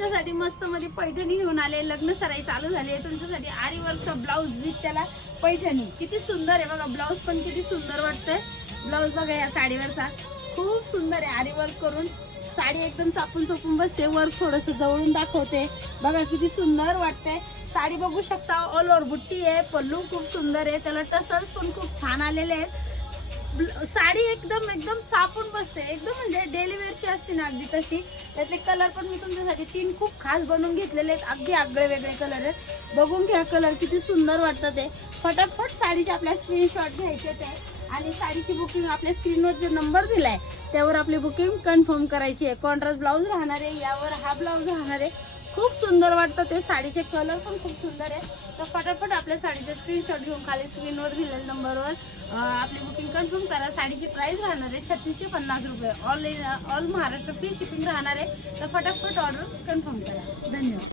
तुमच्यासाठी मस्त मध्ये पैठणी घेऊन आले, लग्न सराई चालू झाली आहे तुमच्यासाठी आरी वर्कचा ब्लाऊज विथ त्याला पैठणी. किती सुंदर आहे बघा, ब्लाऊज पण किती सुंदर वाटतंय. ब्लाऊज बघा या साडीवरचा खूप सुंदर आहे, आरी वर्क करून साडी एकदम चापून चोपून बसते. वर्क थोडंसं जवळून दाखवते बघा, किती सुंदर वाटते साडी. बघू शकता ऑल ओव्हर बुट्टी आहे, पल्लू खूप सुंदर आहे, त्याला टसल्स पण खूप छान आलेले आहेत. साडी एकदम एकदम चापून बसते, एकदम म्हणजे डेली वेअरची असते ना अगदी तशी. त्यातले कलर पण मी तुमच्यासाठी 3 खूप खास बनवून घेतलेले आहेत, अगदी आगळे वेगळे कलर आहेत. बघून घ्या कलर किती सुंदर वाटतं ते. फटाफट साडीचे आपल्या स्क्रीनशॉट घ्यायचे ते आणि साडीची बुकिंग आपल्या स्क्रीनवर जो नंबर दिलाय त्यावर आपली बुकिंग कन्फर्म करायची आहे. कॉन्ट्रास्ट ब्लाऊज राहणार आहे, यावर हा ब्लाऊज राहणार आहे. खूप सुंदर वाटतं ते, साडीचे कलर पण खूप सुंदर आहे. तर फटाफट आपल्या साडीचे स्क्रीनशॉट घेऊन खाली स्क्रीनवर दिलेल्या नंबरवर आपली बुकिंग कन्फर्म करा. साडीची प्राइस राहणार आहे 3650 रुपये. ऑल महाराष्ट्र फ्री शिपिंग राहणार आहे. तर फटाफट ऑर्डर कन्फर्म करा. धन्यवाद.